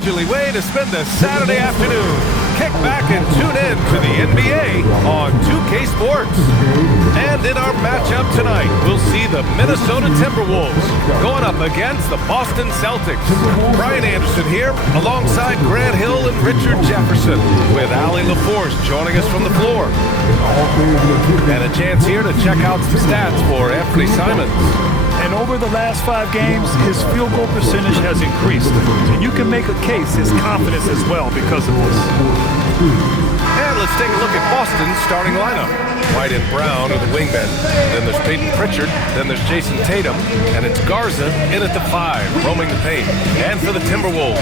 Way to spend a Saturday afternoon. Kick back and tune in to the NBA on 2K Sports. And in our matchup tonight, we'll see the Minnesota Timberwolves going up against the Boston Celtics. Brian Anderson here, alongside Grant Hill and Richard Jefferson, with Allie LaForce joining us from the floor. And a chance here to check out some stats for Anthony Simons. And over the last 5 games, his field goal percentage has increased. And you can make a case, his confidence as well, because of this. And let's take a look at Boston's starting lineup. White and Brown are the wingmen. Then there's Peyton Pritchard. Then there's Jason Tatum. And it's Garza in at the 5, roaming the paint. And for the Timberwolves,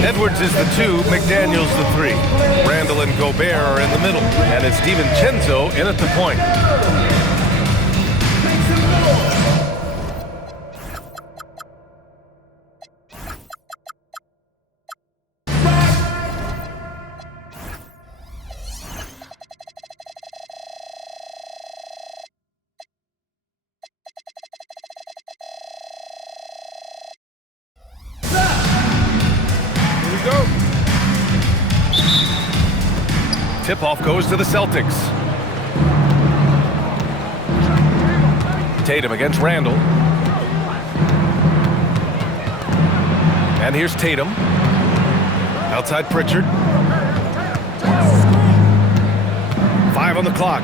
Edwards is the 2, McDaniels the 3. Randall and Gobert are in the middle. And it's DiVincenzo in at the point. Tip-off goes to the Celtics. Tatum against Randall. And here's Tatum. Outside Pritchard. 5 on the clock.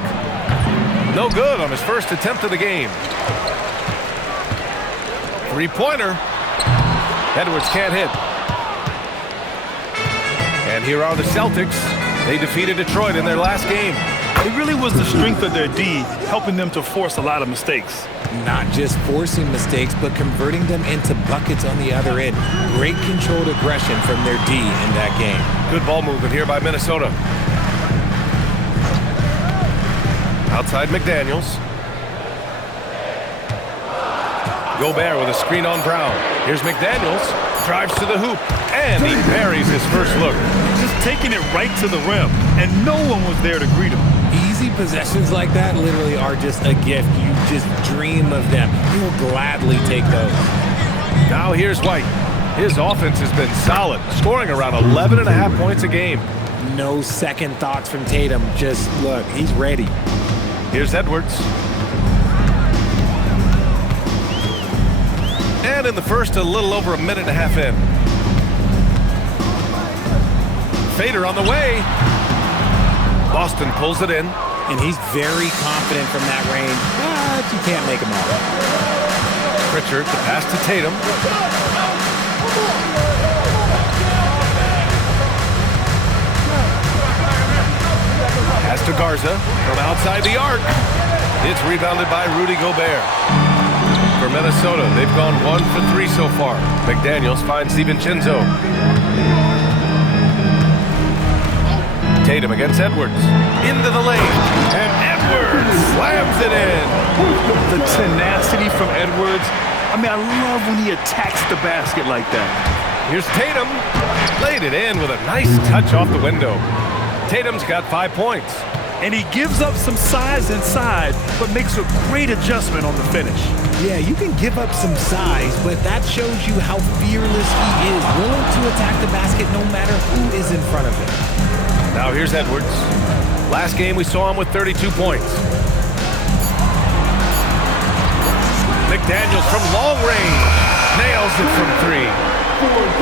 No good on his first attempt of the game. 3-pointer. Edwards can't hit. And here are the Celtics. They defeated Detroit in their last game. It really was the strength of their D helping them to force a lot of mistakes. Not just forcing mistakes, but converting them into buckets on the other end. Great controlled aggression from their D in that game. Good ball movement here by Minnesota. Outside McDaniels. Gobert with a screen on Brown. Here's McDaniels. Drives to the hoop. And he buries his first look. Just taking it right to the rim, and no one was there to greet him. Easy possessions like that literally are just a gift. You just dream of them. You'll gladly take those. Now here's White. His offense has been solid, scoring around 11.5 points a game. No second thoughts from Tatum. Just look, he's ready. Here's Edwards. And in the first, a little over a minute and a half in. Fader on the way. Boston pulls it in. And he's very confident from that range, but you can't make him off. Pritchard, the pass to Tatum. Pass to Garza from outside the arc. It's rebounded by Rudy Gobert. For Minnesota, they've gone 1 for 3 so far. McDaniels finds DiVincenzo. Tatum against Edwards. Into the lane. And Edwards slams it in. The tenacity from Edwards. I mean, I love when he attacks the basket like that. Here's Tatum. Laid it in with a nice touch off the window. Tatum's got 5 points. And he gives up some size inside, but makes a great adjustment on the finish. Yeah, you can give up some size, but that shows you how fearless he is, willing to attack the basket no matter who is in front of him. Now here's Edwards. Last game we saw him with 32 points. McDaniels from long range. Nails it from 3.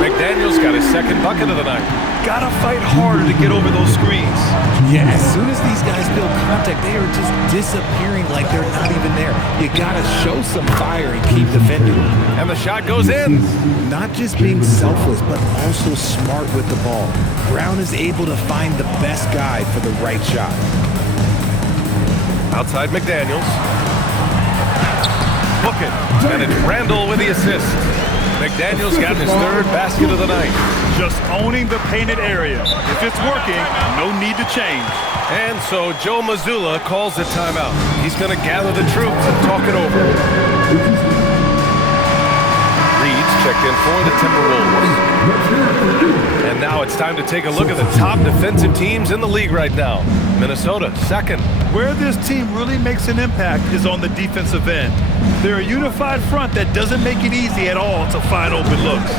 McDaniels got his second bucket of the night. Gotta fight harder to get over those screens. Yeah, as soon as these guys feel contact, they are just disappearing like they're not even there. You gotta show some fire and keep defending. And the shot goes in. Not just being selfless, but also smart with the ball. Brown is able to find the best guy for the right shot. Outside McDaniels. Book it. And it's Randall with the assist. McDaniels got his 3rd basket of the night. Just owning the painted area. If it's working, no need to change. And so Joe Mazzulla calls a timeout. He's going to gather the troops and talk it over. Reed's checked in for the Timberwolves. And now it's time to take a look at the top defensive teams in the league right now. Minnesota, 2nd. Where this team really makes an impact is on the defensive end. They're a unified front that doesn't make it easy at all to find open looks.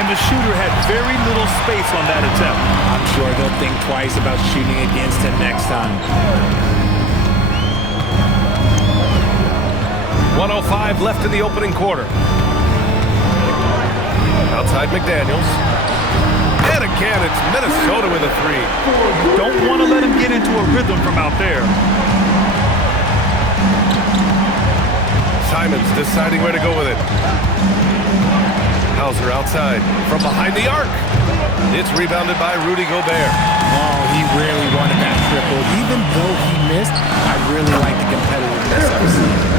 and the shooter had very little space on that attempt. I'm sure they'll think twice about shooting against him next time. 1:05 left in the opening quarter. Outside McDaniels. And again, it's Minnesota with a three. Don't want to let him get into a rhythm from out there. Simons deciding where to go with it. Hauser outside from behind the arc. It's rebounded by Rudy Gobert. Oh, he really wanted that triple. Even though he missed, I really like the competitiveness I've seen.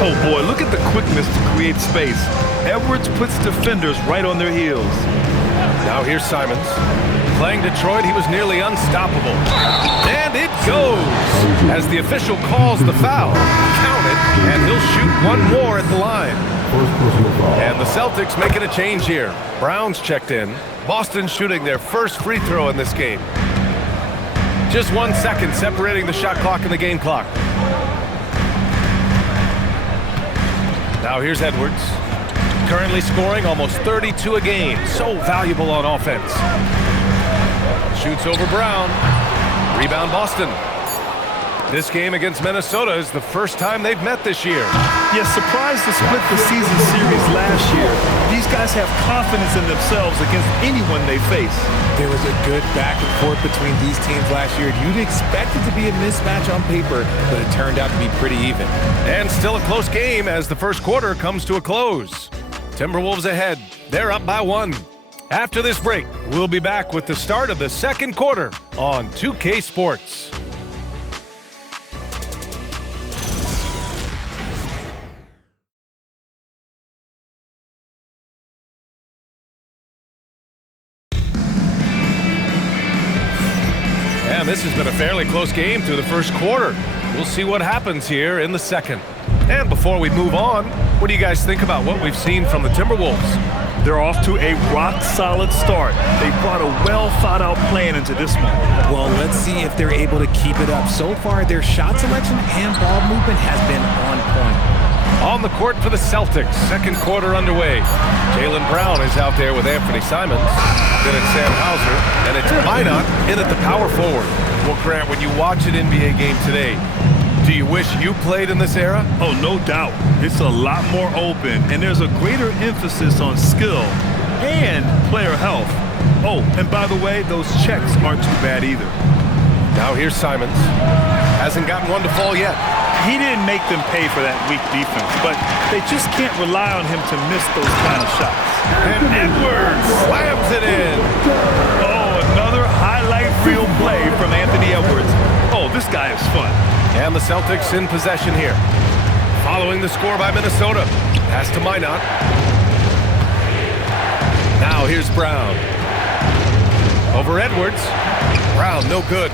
Oh boy, look at the quickness to create space. Edwards puts defenders right on their heels. Now here's Simons. Playing Detroit, he was nearly unstoppable. And it goes! As the official calls the foul. Count it, and he'll shoot one more at the line. And the Celtics making a change here. Brown's checked in. Boston shooting their first free throw in this game. Just 1 second separating the shot clock and the game clock. Now here's Edwards. Currently scoring almost 32 a game. So valuable on offense. Shoots over Brown. Rebound Boston. This game against Minnesota is the first time they've met this year. Yeah, surprised to split the season series last year. These guys have confidence in themselves against anyone they face. There was a good back and forth between these teams last year. You'd expect it to be a mismatch on paper, but it turned out to be pretty even. And still a close game as the first quarter comes to a close. Timberwolves ahead. They're up by 1. After this break, we'll be back with the start of the second quarter on 2K Sports. And this has been a fairly close game through the first quarter. We'll see what happens here in the second. And before we move on, what do you guys think about what we've seen from the Timberwolves? They're off to a rock-solid start. They brought a well-thought-out plan into this one. Well, let's see if they're able to keep it up. So far, their shot selection and ball movement has been on point. On the court for the Celtics, second quarter underway. Jaylen Brown is out there with Anthony Simons. Then it's Sam Hauser, and it's Minot in at the power forward. Well, Grant, when you watch an NBA game today, do you wish you played in this era? Oh, no doubt. It's a lot more open, and there's a greater emphasis on skill and player health. Oh, and by the way, those checks aren't too bad either. Now here's Simons. Hasn't gotten one to fall yet. He didn't make them pay for that weak defense, but they just can't rely on him to miss those kind of shots. And Edwards slams it in. Oh, another highlight reel play from Anthony Edwards. Oh, this guy is fun. And the Celtics in possession here. Following the score by Minnesota. Pass to Minot. Now here's Brown. Over Edwards. Brown, no good.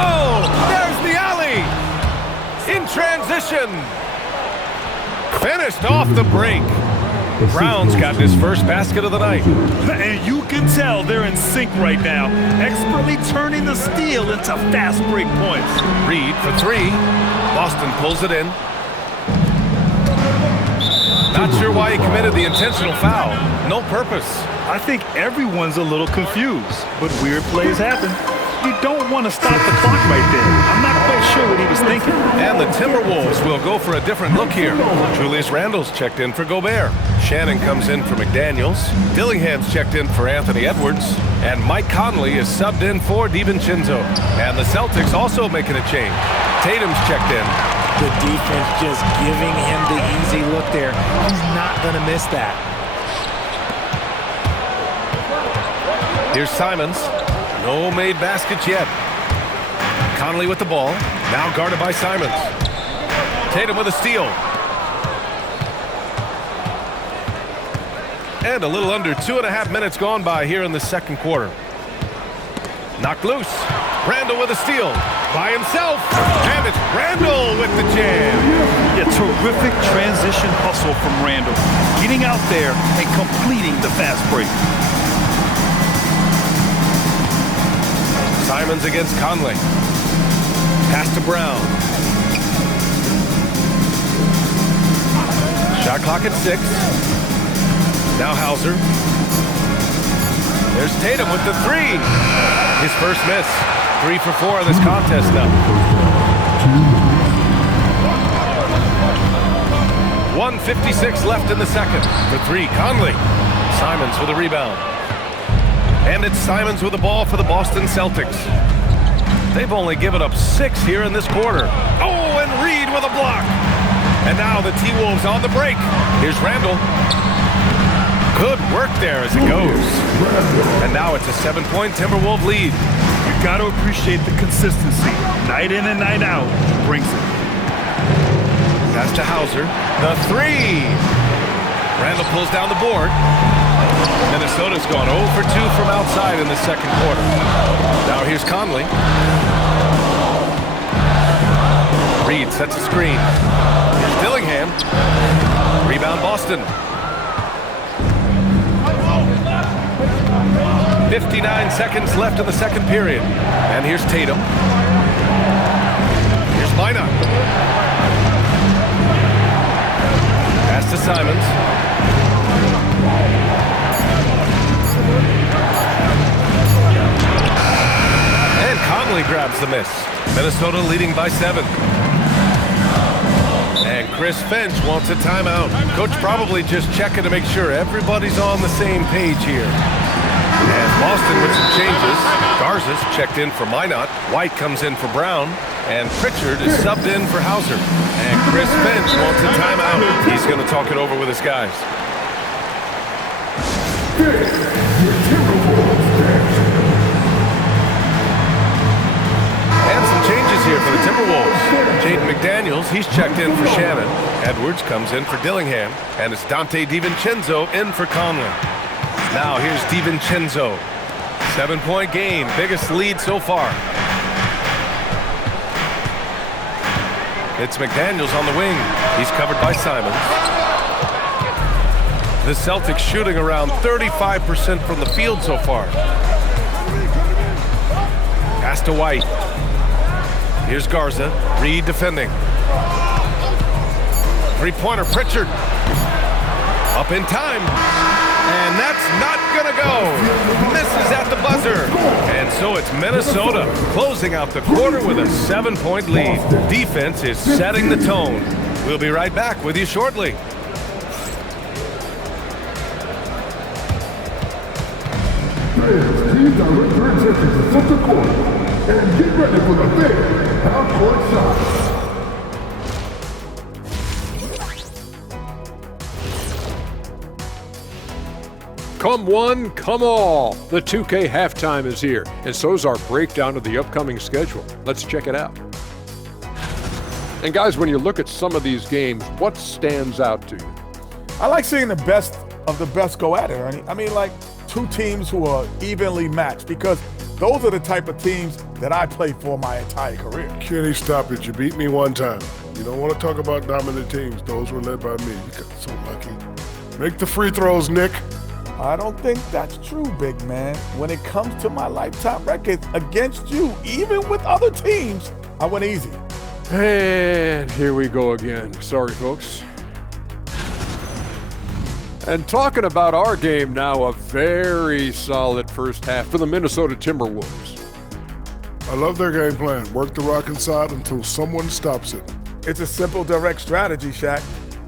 Oh, there's the alley. In transition. Finished off the break. Brown's got his first basket of the night. And you can tell they're in sync right now, expertly turning the steal into fast break points. Reed for three. Boston pulls it in. Not sure why he committed the intentional foul. No purpose. I think everyone's a little confused, but weird plays happen. You don't want to stop the clock right there. I'm not quite sure what he was thinking. And the Timberwolves will go for a different look here. Julius Randle's checked in for Gobert. Shannon comes in for McDaniels. Dillingham's checked in for Anthony Edwards. And Mike Conley is subbed in for DiVincenzo. And the Celtics also making a change. Tatum's checked in. The defense just giving him the easy look there. He's not going to miss that. Here's Simons. No made baskets yet. Conley with the ball. Now guarded by Simons. Tatum with a steal. And a little under 2.5 minutes gone by here in the second quarter. Knocked loose. Randle with a steal. By himself. And it's Randle with the jam. Yeah, terrific transition hustle from Randle. Getting out there and completing the fast break. Simons against Conley. Pass to Brown. Shot clock at 6. Now Hauser. There's Tatum with the 3. His first miss. 3 for 4 in this contest now. 1:56 left in the second. The 3, Conley. Simons with a rebound. And it's Simons with the ball for the Boston Celtics. They've only given up 6 here in this quarter. Oh, and Reed with a block. And now the T-Wolves on the break. Here's Randall. Good work there as it goes. And now it's a 7-point Timberwolves lead. You got to appreciate the consistency. Night in and night out, brings it. Pass to Hauser. The 3. Randall pulls down the board. Minnesota's gone 0 for 2 from outside in the second quarter. Now here's Conley. Reed sets a screen. Here's Dillingham. Rebound Boston. 59 seconds left in the second period. And here's Tatum. Here's Minot. Pass to Simons. And Conley grabs the miss. Minnesota leading by 7. And Chris Finch wants a timeout. Coach probably just checking to make sure everybody's on the same page here. And Boston with some changes. Garza's checked in for Minot. White comes in for Brown. And Pritchard is subbed in for Hauser. And Chris Finch wants a timeout. He's going to talk it over with his guys. And some changes here for the Timberwolves. Jaden McDaniels, he's checked in for Shannon. Edwards comes in for Dillingham. And it's Dante DiVincenzo in for Conley. Now here's DiVincenzo. 7-point game, biggest lead so far. It's McDaniels on the wing. He's covered by Simons. The Celtics shooting around 35% from the field so far. Pass to White. Here's Garza. Reed defending. Three-pointer, Pritchard. Up in time. And that's not gonna go. Misses at the buzzer. And so it's Minnesota closing out the quarter with a 7-point lead. Defense is setting the tone. We'll be right back with you shortly. Teams are return to the center court. And get ready for the big half-court shot. Come one, come all. The 2K halftime is here, and so's our breakdown of the upcoming schedule. Let's check it out. And guys, when you look at some of these games, what stands out to you? I like seeing the best of the best go at it, Ernie. I mean, like 2 teams who are evenly matched, because those are the type of teams that I played for my entire career. Kenny, stop it. You beat me one time. You don't want to talk about dominant teams. Those were led by me. You got so lucky. Make the free throws, Nick. I don't think that's true, big man. When it comes to my lifetime record against you, even with other teams, I went easy. And here we go again. Sorry, folks. And talking about our game now, a very solid first half for the Minnesota Timberwolves. I love their game plan. Work the rock inside until someone stops it. It's a simple, direct strategy, Shaq.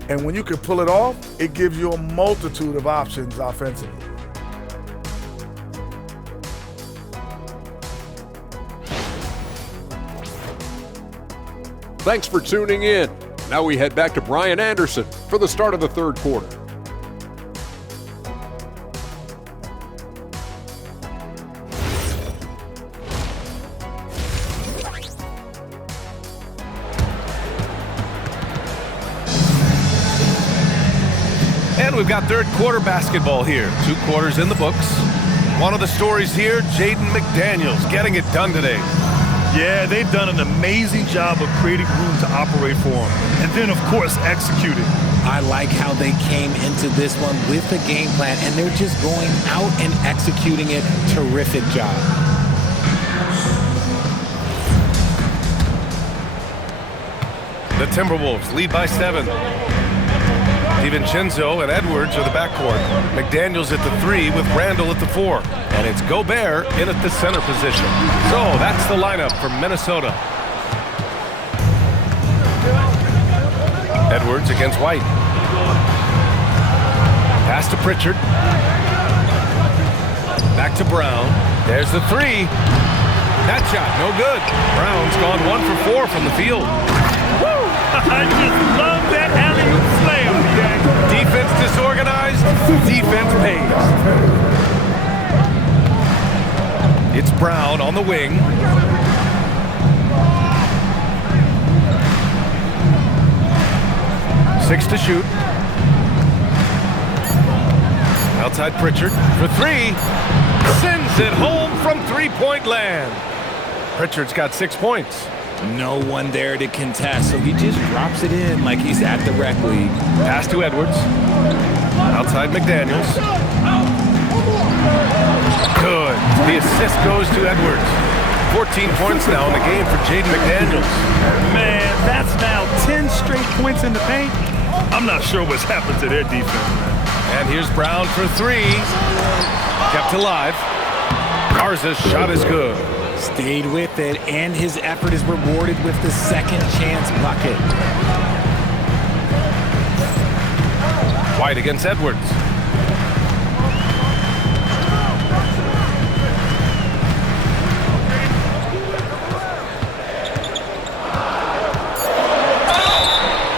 And when you can pull it off, it gives you a multitude of options offensively. Thanks for tuning in. Now we head back to Brian Anderson for the start of the third quarter. And we've got third quarter basketball here. 2 quarters in the books. One of the stories here, Jaden McDaniels getting it done today. Yeah, they've done an amazing job of creating room to operate for him. And then, of course, executing. I like how they came into this one with the game plan, and they're just going out and executing it. Terrific job. The Timberwolves lead by 7. DiVincenzo and Edwards are the backcourt. McDaniels at the 3 with Randall at the 4. And it's Gobert in at the center position. So that's the lineup for Minnesota. Edwards against White. Pass to Pritchard. Back to Brown. There's the 3. That shot, no good. Brown's gone 1 for 4 from the field. Woo! I just love that alley-oop slam, Jack. Defense disorganized, defense pays. It's Brown on the wing. Six to shoot. Outside Pritchard for 3. Sends it home from three-point land. Pritchard's got 6 points. No one there to contest, so he just drops it in like he's at the rec league. Pass to Edwards. Outside McDaniels. Good. The assist goes to Edwards. 14 points now in the game for Jaden McDaniels. Man, that's now 10 straight points in the paint. I'm not sure what's happened to their defense, man. And here's Brown for 3. Kept alive. Garza's shot is good. Stayed with it, and his effort is rewarded with the second chance bucket. White against Edwards.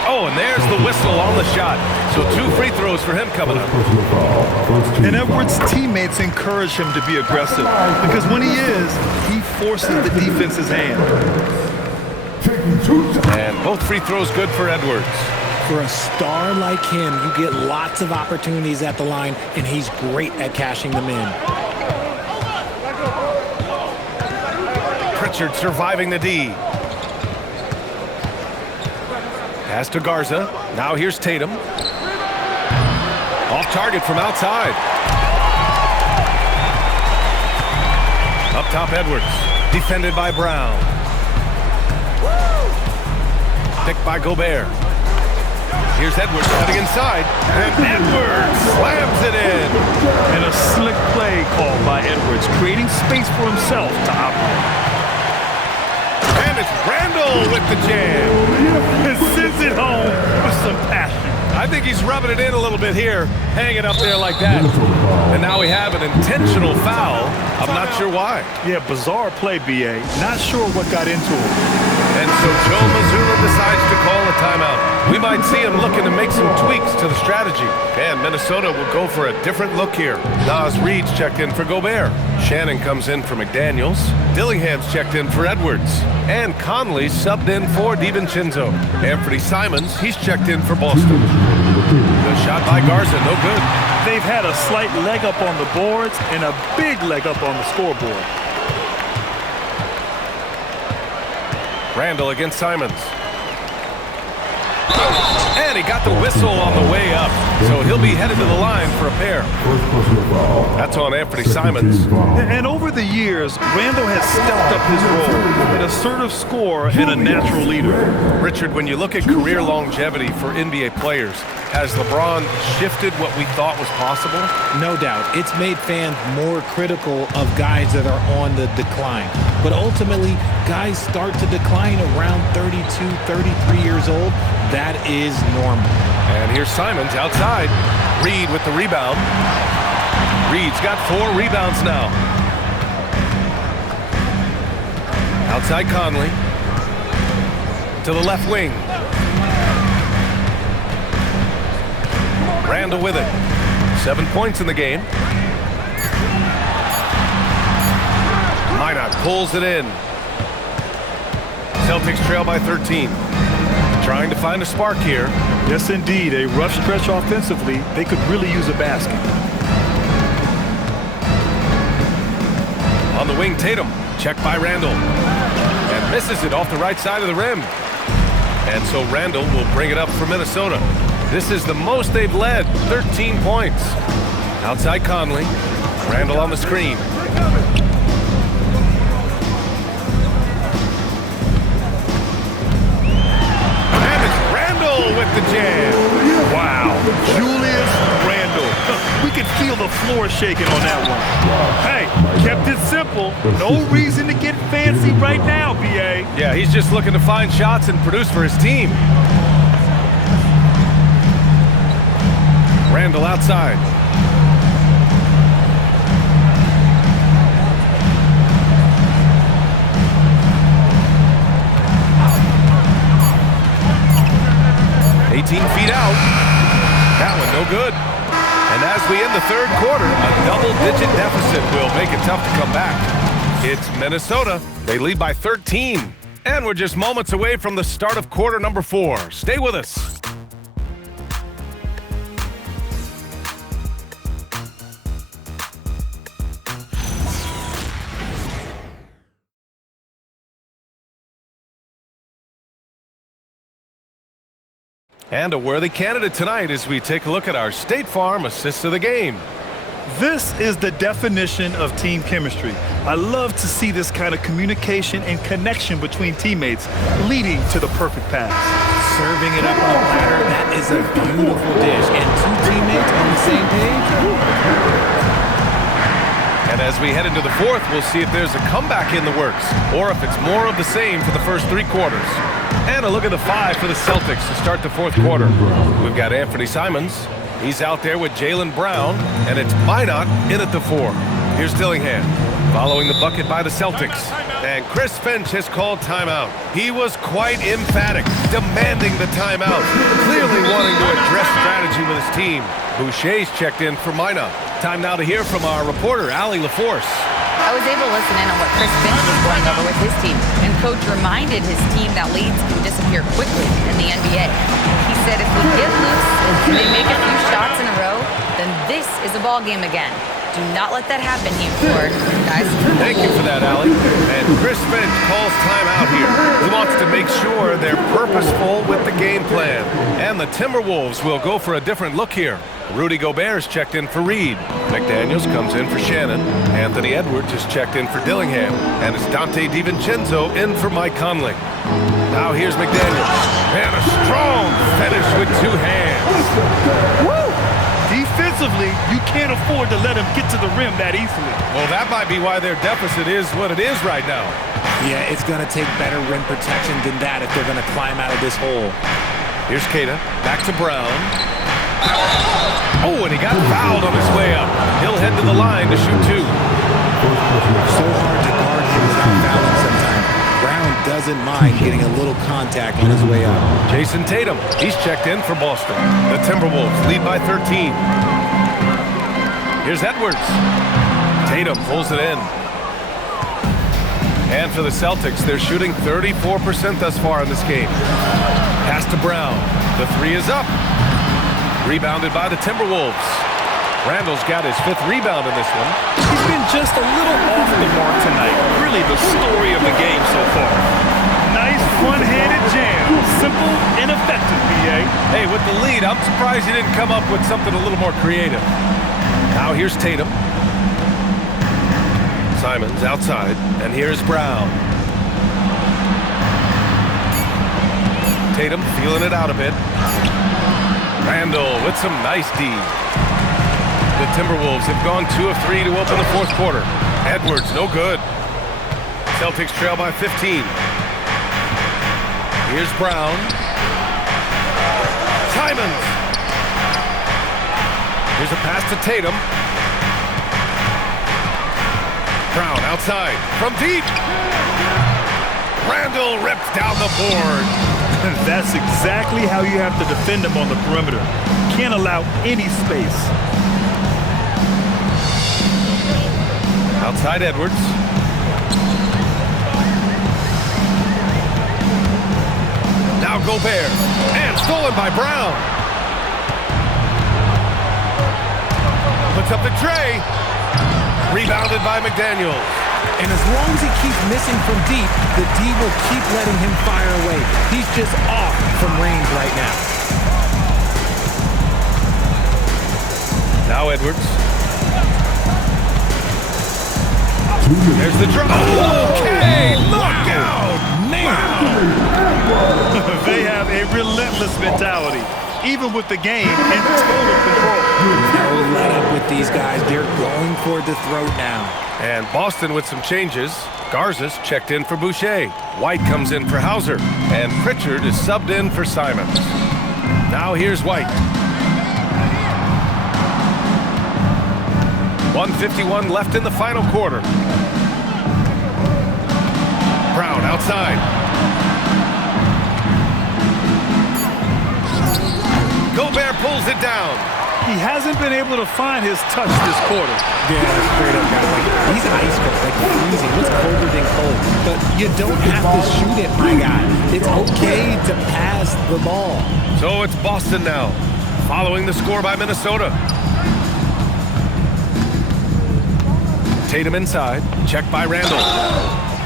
Oh, and there's the whistle on the shot. So 2 free throws for him coming up. And Edwards' teammates encourage him to be aggressive because when he is, he forces the defense's hand. And both free throws good for Edwards. For a star like him, you get lots of opportunities at the line, and he's great at cashing them in. Pritchard surviving the D. Pass to Garza. Now here's Tatum. Off target from outside. Up top, Edwards. Defended by Brown. Picked by Gobert. Here's Edwards cutting inside. And Edwards slams it in. And a slick play called by Edwards, creating space for himself to operate. And it's Randall with the jam. And sends it home with some passion. I think he's rubbing it in a little bit here, hanging up there like that. And now we have an intentional foul. I'm not sure why. Yeah, bizarre play, B.A. Not sure what got into him. And so Joe Mazzulla decides to call a timeout. We might see him looking to make some tweaks to the strategy. And Minnesota will go for a different look here. Nas Reed's checked in for Gobert. Shannon comes in for McDaniels. Dillingham's checked in for Edwards. And Conley subbed in for DiVincenzo. Anthony Simons, he's checked in for Boston. Good shot by Garza, no good. They've had a slight leg up on the boards and a big leg up on the scoreboard. Randall against Simons. And he got the whistle on the way up. So he'll be headed to the line for a pair. That's on Anthony Simons. And over the years, Randall has stepped up his role, an assertive scorer and a natural leader. Richard, when you look at career longevity for NBA players, has LeBron shifted what we thought was possible? No doubt. It's made fans more critical of guys that are on the decline. But ultimately, guys start to decline around 32, 33 years old. That is normal. And here's Simons outside. Reed with the rebound. Reed's got 4 rebounds now. Outside Conley. To the left wing. Randall with it. 7 points in the game. Minot pulls it in. Celtics trail by 13. Trying to find a spark here. Yes, indeed. A rough stretch offensively. They could really use a basket. On the wing, Tatum. Checked by Randall. And misses it off the right side of the rim. And so Randall will bring it up for Minnesota. This is the most they've led, 13 points. Outside Conley. Randall on the screen. And it's Randall with the jam. Wow. feel the floor shaking on that one. Hey, kept it simple. No reason to get fancy right now, BA. Yeah, he's just looking to find shots and produce for his team. Randall outside. Feet out. That one no good. And as we end the third quarter, a double-digit deficit will make it tough to come back. It's Minnesota. They lead by 13. And we're just moments away from the start of quarter number 4. Stay with us. And a worthy candidate tonight as we take a look at our State Farm assist of the game. This is the definition of team chemistry. I love to see this kind of communication and connection between teammates leading to the perfect pass. Serving it up on a platter, that is a beautiful dish. And two teammates on the same page. And as we head into the fourth, we'll see if there's a comeback in the works or if it's more of the same for the first 3 quarters. And a look at the 5 for the Celtics to start the fourth quarter. We've got Anthony Simons. He's out there with Jaylen Brown, and it's Minot in at the 4. Here's Dillingham following the bucket by the Celtics. And Chris Finch has called timeout. He was quite emphatic, demanding the timeout, clearly wanting to address strategy with his team. Boucher's checked in for Minot. Time now to hear from our reporter, Allie LaForce. I was able to listen in on what Chris Finch was going over with his team, and Coach reminded his team that leads can disappear quickly in the NBA. He said if we get loose and they make a few shots in a row, then this is a ball game again. Do not let that happen, Ford, guys. Thank you for that, Allie. And Chris Finch calls timeout here. He wants to make sure they're purposeful with the game plan. And the Timberwolves will go for a different look here. Rudy Gobert's checked in for Reed. McDaniels comes in for Shannon. Anthony Edwards is checked in for Dillingham. And it's Dante DiVincenzo in for Mike Conley. Now here's McDaniels. And a strong finish with 2 hands. Woo! Defensively, you can't afford to let him get to the rim that easily. Well, that might be why their deficit is what it is right now. Yeah, it's going to take better rim protection than that if they're going to climb out of this hole. Here's Keita, back to Brown. Oh, and he got fouled on his way up. He'll head to the line to shoot 2. So hard to guard him without fouling sometimes. Brown doesn't mind getting a little contact on his way up. Jason Tatum, he's checked in for Boston. The Timberwolves lead by 13. Here's Edwards. Tatum pulls it in. And for the Celtics, they're shooting 34% thus far in this game. Pass to Brown. The 3 is up. Rebounded by the Timberwolves. Randall's got his 5th rebound in this one. He's been just a little off the mark tonight. Really the story of the game so far. Nice one-handed jam. Simple and effective, BA. Hey, with the lead, I'm surprised he didn't come up with something a little more creative. Now here's Tatum. Simons outside, and here's Brown. Tatum feeling it out a bit. Randall with some nice D. The Timberwolves have gone 2 of 3 to open the fourth quarter. Edwards, no good. Celtics trail by 15. Here's Brown. Simons. Here's a pass to Tatum. Brown outside from deep. Randall ripped down the board. That's exactly how you have to defend him on the perimeter. Can't allow any space. Outside Edwards. Now Gobert. And stolen by Brown. Puts up the tray. Rebounded by McDaniels. And as long as he keeps missing from deep, the D will keep letting him fire away. He's just off from range right now. Now Edwards. There's the drop. Okay, look out! They have a relentless mentality. even with the game in total control. No let up with these guys. They're going for the throat now. And Boston with some changes. Garza's checked in for Boucher. White comes in for Hauser. And Pritchard is subbed in for Simons. Now here's White. 1:51 left in the final quarter. Brown outside. Gobert pulls it down. He hasn't been able to find his touch this quarter. Yeah, straight up, guys. Like, he's ice cold, like freezing. What's colder than cold? But you don't have to shoot it, my guy. It's okay to pass the ball. So it's Boston now, following the score by Minnesota. Tatum inside, checked by Randall.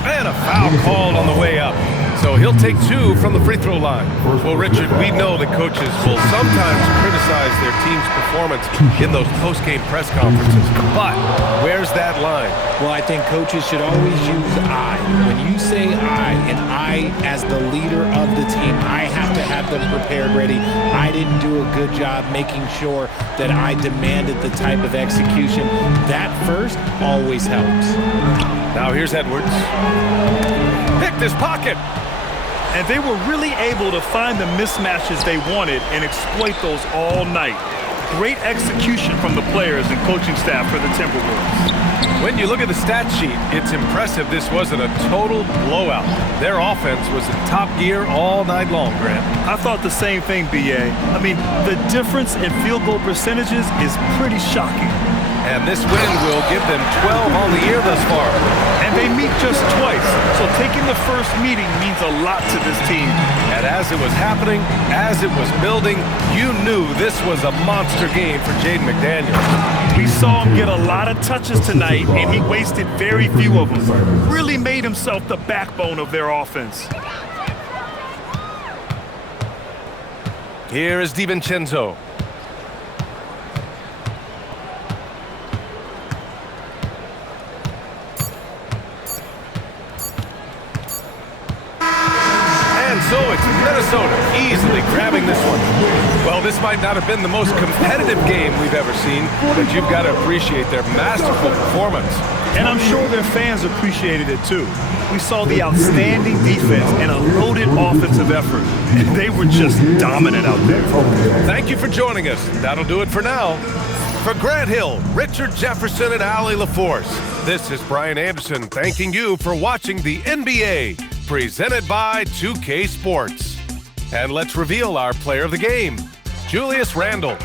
And a foul called on the way up. So he'll take 2 from the free throw line. Well, Richard, we know that coaches will sometimes criticize their team's performance in those post-game press conferences. But where's that line? Well, I think coaches should always use I. When you say I, and I as the leader of the team, I have to have them prepared ready. I didn't do a good job making sure that I demanded the type of execution. That first always helps. Now here's Edwards. Picked his pocket. And they were really able to find the mismatches they wanted and exploit those all night. Great execution from the players and coaching staff for the Timberwolves. When you look at the stat sheet, it's impressive this wasn't a total blowout. Their offense was in top gear all night long, Grant. I thought the same thing, B.A. I mean, the difference in field goal percentages is pretty shocking. And this win will give them 12 on the year thus far. And they meet just twice, so taking the first meeting means a lot to this team. And as it was happening, as it was building, you knew this was a monster game for Jaden McDaniels. We saw him get a lot of touches tonight, and he wasted very few of them. Really made himself the backbone of their offense. Here is DiVincenzo. So it's Minnesota easily grabbing this one. Well, this might not have been the most competitive game we've ever seen, but you've got to appreciate their masterful performance. And I'm sure their fans appreciated it too. We saw the outstanding defense and a loaded offensive effort. And they were just dominant out there. Thank you for joining us. That'll do it for now. For Grant Hill, Richard Jefferson, and Allie LaForce, this is Brian Anderson thanking you for watching the NBA. Presented by 2K Sports. And let's reveal our player of the game, Julius Randle.